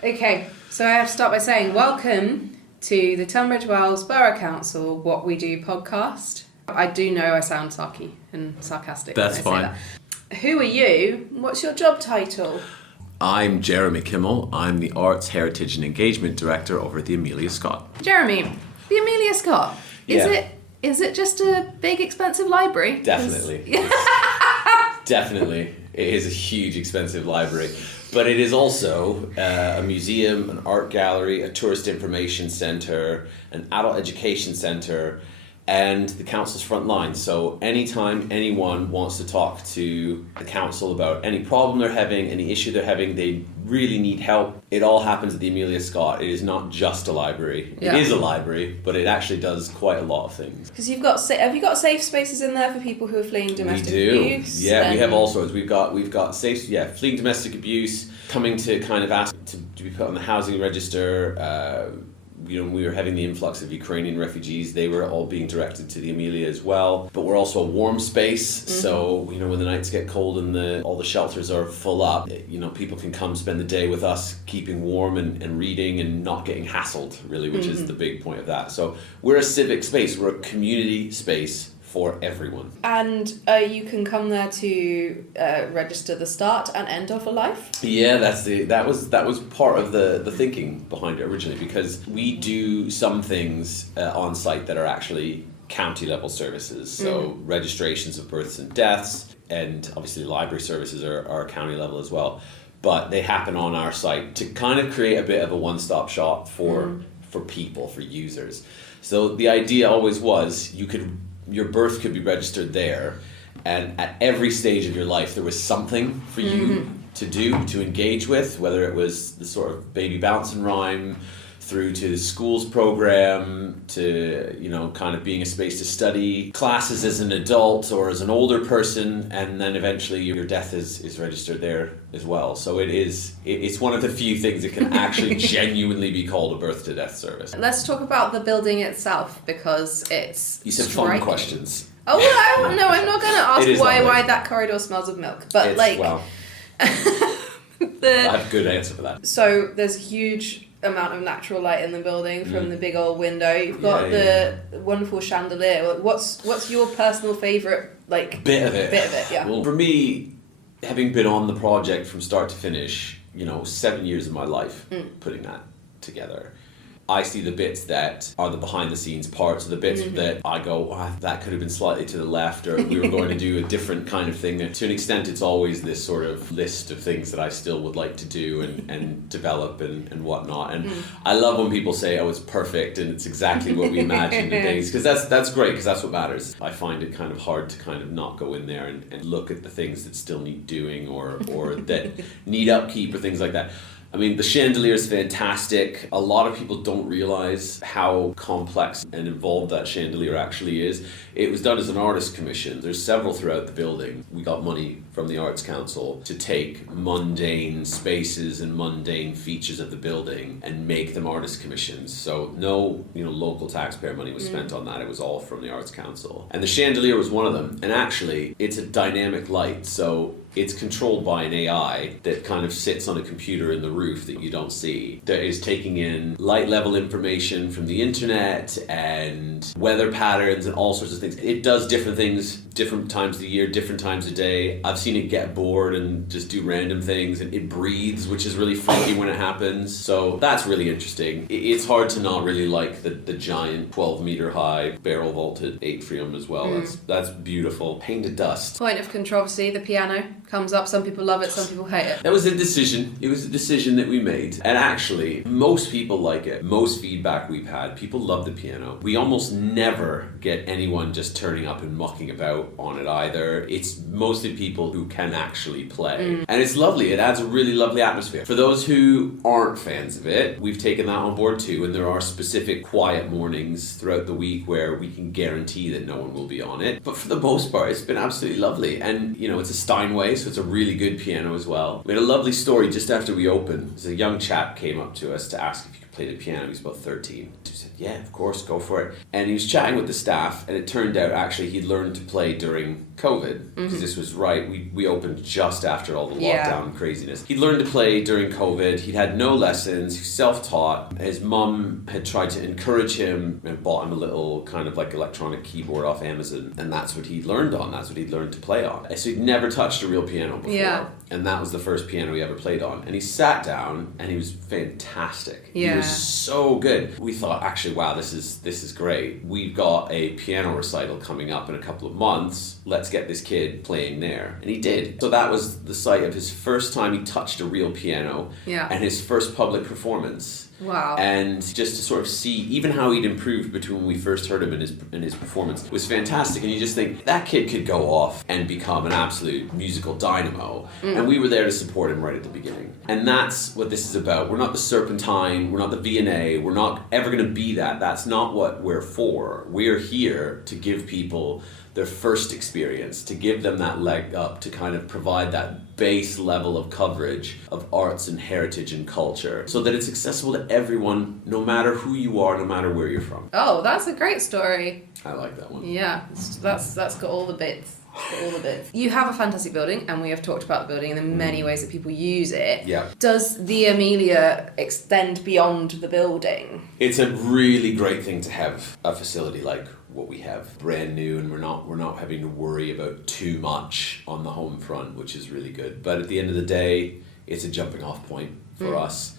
Okay, so I have to start by saying welcome to the Tunbridge Wells Borough Council What We Do podcast. I do know I sound sarky and sarcastic. That's when I say fine. That. Who are you? What's your job title? I'm Jeremy Kimmel. I'm the Arts, Heritage and Engagement Director over at the Amelia Scott. Jeremy, the Amelia Scott. Yeah. Is it just a big expensive library? Definitely. Definitely. It is a huge expensive library. But it is also a museum, an art gallery, a tourist information centre, an adult education centre, and the council's front line. So anytime anyone wants to talk to the council about any problem they're having, any issue they're having, they really need help, it all happens at the Amelia Scott. It is not just a library. Yeah. It is a library, but it actually does quite a lot of things. Because have you got safe spaces in there for people who are fleeing domestic abuse? Yeah, we have all sorts. We've got safe, fleeing domestic abuse, coming to kind of ask to be put on the housing register. When we were having the influx of Ukrainian refugees, they were all being directed to the Amelia as well. But we're also a warm space, so when the nights get cold and all the shelters are full up, people can come spend the day with us, keeping warm and reading and not getting hassled, really, which is the big point of that. So we're a civic space, we're a community space for everyone. And you can come there to register the start and end of a life? Yeah, that was part of the thinking behind it originally, because we do some things on site that are actually county level services. So registrations of births and deaths, and obviously library services are county level as well. But they happen on our site to kind of create a bit of a one-stop shop for people, for users. So the idea always was your birth could be registered there, and at every stage of your life there was something for you to do, to engage with, whether it was the sort of baby bounce and rhyme through to the schools program, to kind of being a space to study classes as an adult or as an older person, and then eventually your death is registered there as well. So it's one of the few things that can actually genuinely be called a birth to death service. Let's talk about the building itself, because it's You said striking. fun questions. Oh, well, no, I'm not going to ask why lovely. that corridor smells of milk, but I have a good answer for that. So there's a huge amount of natural light in the building from the big old window. You've got the wonderful chandelier. What's your personal favourite bit of it? Yeah. Well, for me, having been on the project from start to finish, 7 years of my life putting that together, I see the bits that are the behind the scenes parts, or the bits that I go, that could have been slightly to the left, or we were going to do a different kind of thing. And to an extent, it's always this sort of list of things that I still would like to do and develop and whatnot. And I love when people say, oh, it's perfect and it's exactly what we imagined and things, because that's great, because that's what matters. I find it kind of hard to kind of not go in there and look at the things that still need doing or that need upkeep or things like that. I mean, the chandelier is fantastic. A lot of people don't realize how complex and involved that chandelier actually is. It was done as an artist commission. There's several throughout the building. We got money from the Arts Council to take mundane spaces and mundane features of the building and make them artist commissions. So no, local taxpayer money was spent on that. It was all from the Arts Council. And the chandelier was one of them. And actually, it's a dynamic light. So it's controlled by an AI that kind of sits on a computer in the roof that you don't see, that is taking in light level information from the internet and weather patterns and all sorts of things. It does different things different times of the year, different times of day. I've seen it get bored and just do random things, and it breathes, which is really funky when it happens. So that's really interesting. It's hard to not really like the giant 12 meter high barrel vaulted atrium as well. That's beautiful. Painted dust. Point of controversy, the piano comes up. Some people love it, some people hate it. That was a decision. It was a decision that we made. And actually, most people like it. Most feedback we've had, people love the piano. We almost never get anyone just turning up and mucking about on it either. It's mostly people who can actually play. And it's lovely. It adds a really lovely atmosphere. For those who aren't fans of it, we've taken that on board too, and there are specific quiet mornings throughout the week where we can guarantee that no one will be on it. But for the most part, it's been absolutely lovely. And, it's a Steinway, so it's a really good piano as well. We had a lovely story just after we opened. There's a young chap came up to us to ask if he could play the piano. He was about 13. He said, yeah, of course, go for it. And he was chatting with the staff, and it turned out actually he'd learned to play during COVID, because this was right, we opened just after all the lockdown craziness. He'd learned to play during COVID, he'd had no lessons, he was self-taught. His mum had tried to encourage him and bought him a little kind of like electronic keyboard off Amazon, and that's what he'd learned on, that's what he'd learned to play on. So he'd never touched a real piano before, and that was the first piano he ever played on. And he sat down, and he was fantastic. He was so good. We thought, actually, wow, this is great. We've got a piano recital coming up in a couple of months. Let's get this kid playing there. And he did. So that was the site of his first time he touched a real piano and his first public performance. Wow. And just to sort of see even how he'd improved between when we first heard him in his performance was fantastic. And you just think, that kid could go off and become an absolute musical dynamo. And we were there to support him right at the beginning. And that's what this is about. We're not the Serpentine, we're not the V&A, we're not ever going to be that. That's not what we're for. We're here to give people their first experience, to give them that leg up, to kind of provide that base level of coverage of arts and heritage and culture, so that it's accessible to everyone, no matter who you are, no matter where you're from. Oh, that's a great story. I like that one. Yeah, that's got all the bits. You have a fantastic building, and we have talked about the building and the many ways that people use it. Yeah. Does the Amelia extend beyond the building? It's a really great thing to have a facility like what we have, brand new, and we're not having to worry about too much on the home front, which is really good. But at the end of the day, it's a jumping off point for us.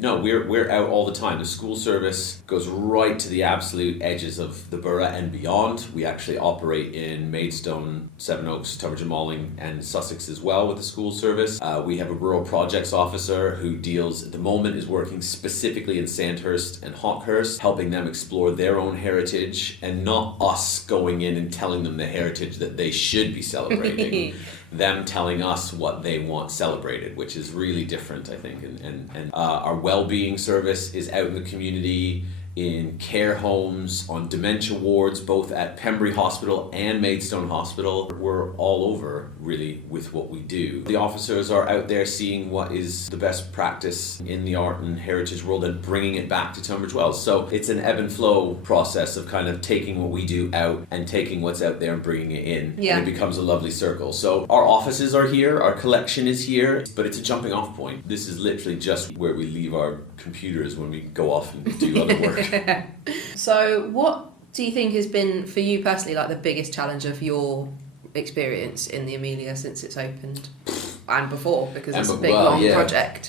No, we're out all the time. The school service goes right to the absolute edges of the borough and beyond. We actually operate in Maidstone, Sevenoaks, Tunbridge and Malling, and Sussex as well with the school service. We have a rural projects officer who deals, at the moment, is working specifically in Sandhurst and Hawkhurst, helping them explore their own heritage, and not us going in and telling them the heritage that they should be celebrating. Them telling us what they want celebrated, which is really different, I think. And our wellbeing service is out in the community, in care homes, on dementia wards, both at Pembury Hospital and Maidstone Hospital. We're all over, really, with what we do. The officers are out there seeing what is the best practice in the art and heritage world and bringing it back to Tunbridge Wells. So it's an ebb and flow process of kind of taking what we do out and taking what's out there and bringing it in. Yeah. And it becomes a lovely circle. So our offices are here, our collection is here, but it's a jumping off point. This is literally just where we leave our computers when we go off and do other work. So what do you think has been, for you personally, like the biggest challenge of your experience in the Amelia since it's opened? And before, because it's a big, long project.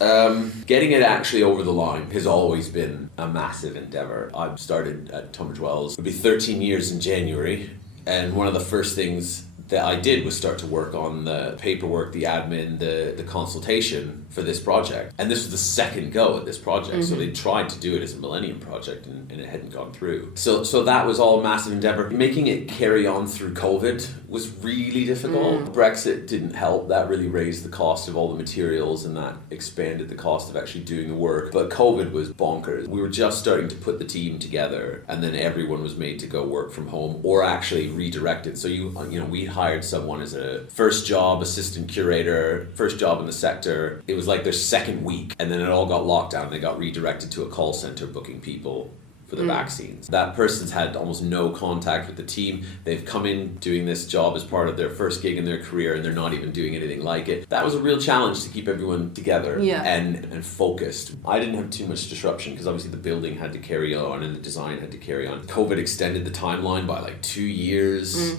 Getting it actually over the line has always been a massive endeavour. I started at Tunbridge Wells. It'll be 13 years in January, and one of the first things that I did was start to work on the paperwork, the admin, the consultation for this project. And this was the second go at this project. So they tried to do it as a Millennium Project and it hadn't gone through. So that was all a massive endeavour. Making it carry on through COVID was really difficult. Brexit didn't help. That really raised the cost of all the materials and that expanded the cost of actually doing the work. But COVID was bonkers. We were just starting to put the team together, and then everyone was made to go work from home or actually redirected. So we hired someone as a first job assistant curator, first job in the sector. It was like their second week, and then it all got locked down. They got redirected to a call center booking people for the vaccines. That person's had almost no contact with the team. They've come in doing this job as part of their first gig in their career, and they're not even doing anything like it. That was a real challenge to keep everyone together and focused. I didn't have too much disruption because obviously the building had to carry on and the design had to carry on. COVID extended the timeline by like 2 years.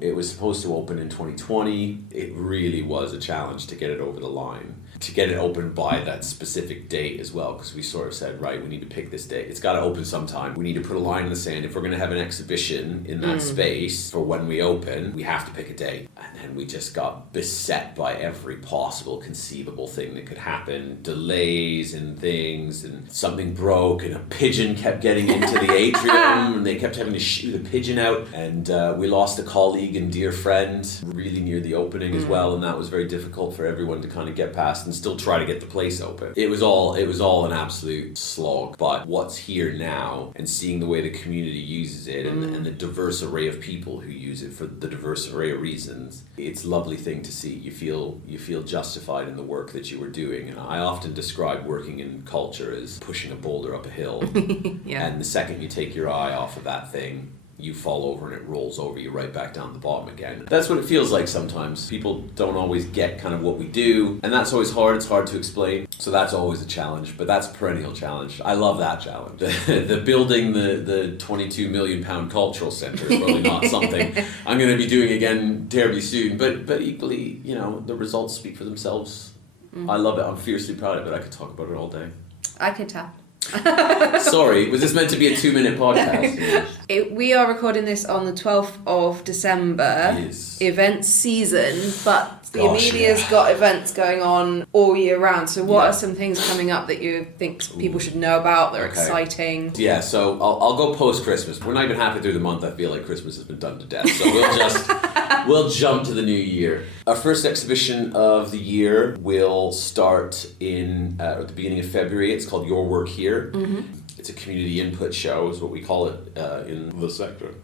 It was supposed to open in 2020. It really was a challenge to get it over the line. To get it open by that specific date as well, because we sort of said, right, we need to pick this date. It's got to open sometime. We need to put a line in the sand. If we're going to have an exhibition in that space for when we open, we have to pick a date. And then we just got beset by every possible conceivable thing that could happen. Delays and things, and something broke, and a pigeon kept getting into the atrium, and they kept having to shoot a pigeon out. And we lost a colleague and dear friend really near the opening as well, and that was very difficult for everyone to kind of get past. and still try to get the place open. It was all an absolute slog. But what's here now, and seeing the way the community uses it, and the diverse array of people who use it for the diverse array of reasons, it's a lovely thing to see. You feel justified in the work that you were doing. And I often describe working in culture as pushing a boulder up a hill. Yeah. And the second you take your eye off of that thing, you fall over and it rolls over you right back down the bottom again. That's what it feels like sometimes. People don't always get kind of what we do, and that's always hard. It's hard to explain. So that's always a challenge, but that's a perennial challenge. I love that challenge. The building the 22 million pound cultural centre is probably not something I'm going to be doing again terribly soon, but equally, you know, the results speak for themselves. I love it. I'm fiercely proud of it. I could talk about it all day. I could tell. Sorry, was this meant to be a 2-minute podcast? We are recording this on the 12th of December. Yes. Event season, but the Amelia's got events going on all year round. So what are some things coming up that you think people should know about that are exciting? Yeah, so I'll go post-Christmas. We're not even halfway through the month. I feel like Christmas has been done to death. So we'll jump to the new year. Our first exhibition of the year will start at the beginning of February. It's called Your Work Here. Mm-hmm. It's a community input show, is what we call it in the sector.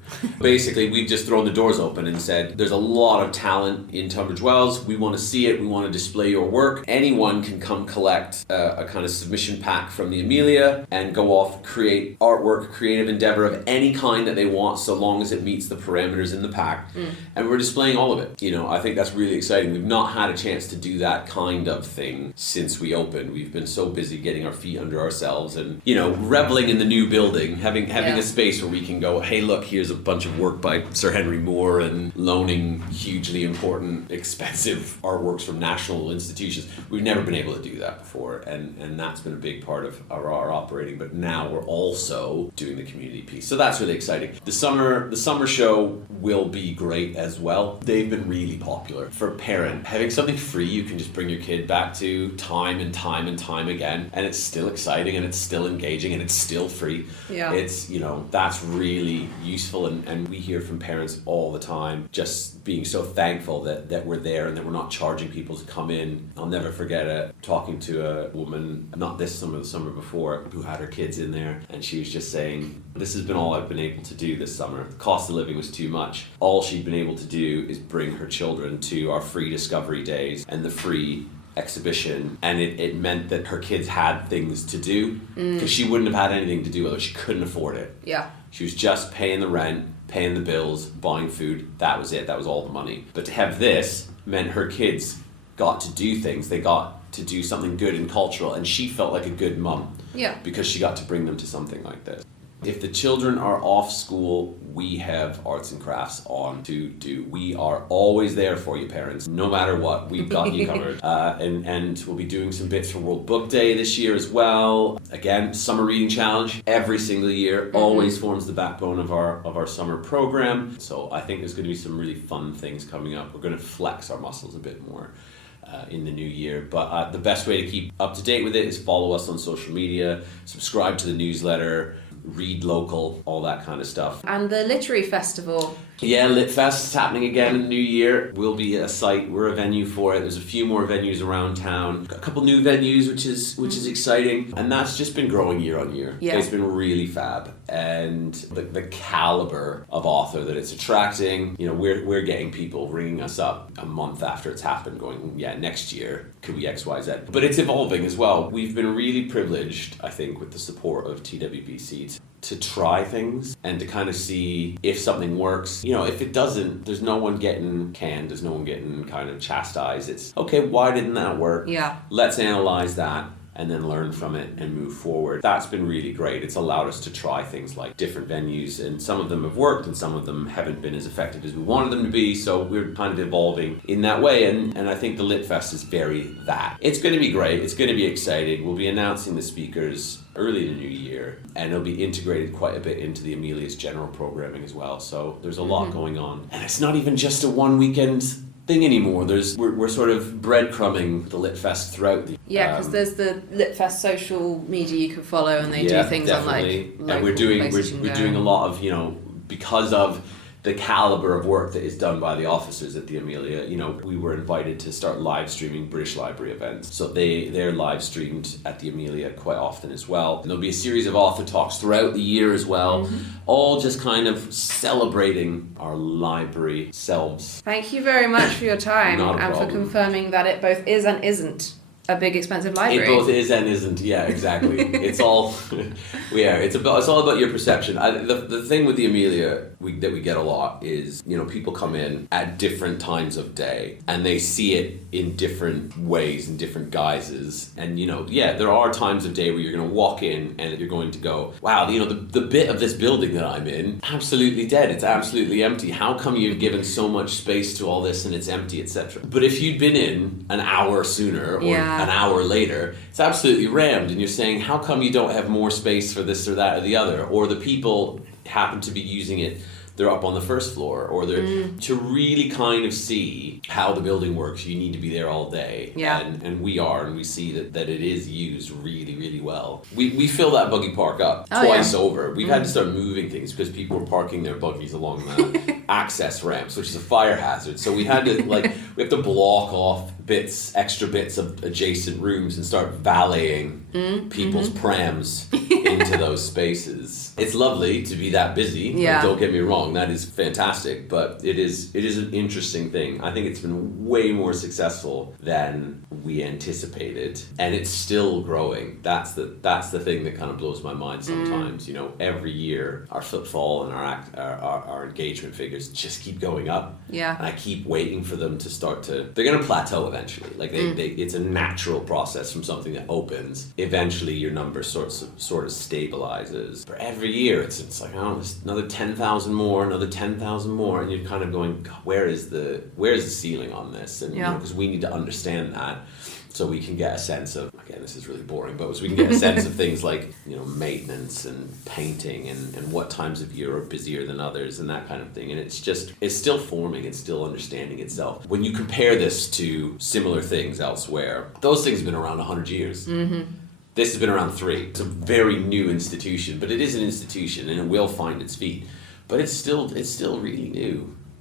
Basically, we've just thrown the doors open and said, there's a lot of talent in Tunbridge Wells. We want to see it. We want to display your work. Anyone can come collect a kind of submission pack from the Amelia and go off, create artwork, creative endeavor of any kind that they want, so long as it meets the parameters in the pack. And we're displaying all of it. You know, I think that's really exciting. We've not had a chance to do that kind of thing since we opened. We've been so busy getting our feet under ourselves and, you know, reveling in the new building, having a space where we can go, hey, look, here's a bunch of work by Sir Henry Moore, and loaning hugely important, expensive artworks from national institutions. We've never been able to do that before, and that's been a big part of our operating. But now we're also doing the community piece, so that's really exciting. The summer show will be great as well. They've been really popular for parent. Having something free you can just bring your kid back to time and time and time again, and it's still exciting and it's still engaging and it's still free. Yeah. It's, you know, that's really useful, and we hear from parents all the time just being so thankful that we're there and that we're not charging people to come in. I'll never forget talking to a woman, not this summer, the summer before, who had her kids in there, and she was just saying, this has been all I've been able to do this summer. The cost of living was too much. All she'd been able to do is bring her children to our free discovery days and the free exhibition, and it meant that her kids had things to do, because she wouldn't have had anything to do, otherwise she couldn't afford it. Yeah. She was just paying the rent, paying the bills, buying food. That was it. That was all the money. But to have this meant her kids got to do things. They got to do something good and cultural, and she felt like a good mum. Yeah. Because she got to bring them to something like this. If the children are off school, we have arts and crafts on to do. We are always there for you, parents. No matter what, we've got you covered. And we'll be doing some bits for World Book Day this year as well. Again, summer reading challenge every single year. Always forms the backbone of our summer program. So I think there's going to be some really fun things coming up. We're going to flex our muscles a bit more in the new year. But the best way to keep up to date with it is follow us on social media, subscribe to the newsletter, read local, all that kind of stuff. And the literary festival. Yeah, Litfest is happening again in the new year. We'll be a site, we're a venue for it. There's a few more venues around town. Got a couple new venues, which is exciting. And that's just been growing year on year. Yeah. It's been really fab. And the caliber of author that it's attracting, you know, we're getting people ringing us up a month after it's happened going, yeah, next year could be X, Y, Z. But it's evolving as well. We've been really privileged, I think, with the support of TWBC to try things and to kind of see if something works. You know, if it doesn't, there's no one getting canned, there's no one getting kind of chastised. It's, okay, why didn't that work? Yeah. Let's analyze that and then learn from it and move forward. That's been really great. It's allowed us to try things like different venues, and some of them have worked and some of them haven't been as effective as we wanted them to be, so we're kind of evolving in that way, and I think the Litfest is very that. It's going to be great, it's going to be exciting. We'll be announcing the speakers early in the new year, and it'll be integrated quite a bit into the Amelia's general programming as well, so there's a lot going on. And it's not even just a one weekend thing anymore. We're sort of breadcrumbing the Litfest throughout the because there's the Litfest social media you can follow, and they do things definitely. On like and we're doing a lot of, you know, because of the caliber of work that is done by the officers at the Amelia. You know, we were invited to start live streaming British Library events. So they're live streamed at the Amelia quite often as well. And there'll be a series of author talks throughout the year as well, all just kind of celebrating our library selves. Thank you very much for your time and for confirming that it both is and isn't a big expensive library. It both is and isn't. Yeah, exactly. It's all, it's all about your perception. The thing with the Amelia that we get a lot is, you know, people come in at different times of day and they see it in different ways, in different guises. And, you know, there are times of day where you're going to walk in and you're going to go, wow, you know, the bit of this building that I'm in, absolutely dead. It's absolutely empty. How come you've given so much space to all this and it's empty, etc. But if you'd been in an hour sooner or an hour later, it's absolutely rammed. And you're saying, how come you don't have more space for this or that or the other? Or the people happen to be using it, they're up on the first floor, or they're to really kind of see how the building works, you need to be there all day. And we are, and we see that it is used really, really well. We fill that buggy park up twice over. We've had to start moving things because people were parking their buggies along the access ramps, which is a fire hazard. So we had to we have to block off extra bits of adjacent rooms and start valeting people's prams into those spaces. It's lovely to be that busy. Like, don't get me wrong, that is fantastic, but it is an interesting thing. I think it's been way more successful than we anticipated, and it's still growing. That's the thing that kind of blows my mind sometimes. You know, every year our footfall and our engagement figures just keep going up. And I keep waiting for them to start to. They're going to plateau eventually. Like it's a natural process from something that opens. Eventually, your number sort of stabilizes. But every year, it's like, oh, there's another 10,000 more, another 10,000 more, and you're kind of going, God, where is the ceiling on this? And because we need to understand that, so we can get a sense of, again, this is really boring, but so we can get a sense of things like, you know, maintenance and painting and what times of year are busier than others and that kind of thing. And it's still forming, it's still understanding itself. When you compare this to similar things elsewhere, those things have been around 100 years. This has been around 3. It's a very new institution, but it is an institution and it will find its feet. But it's still really new.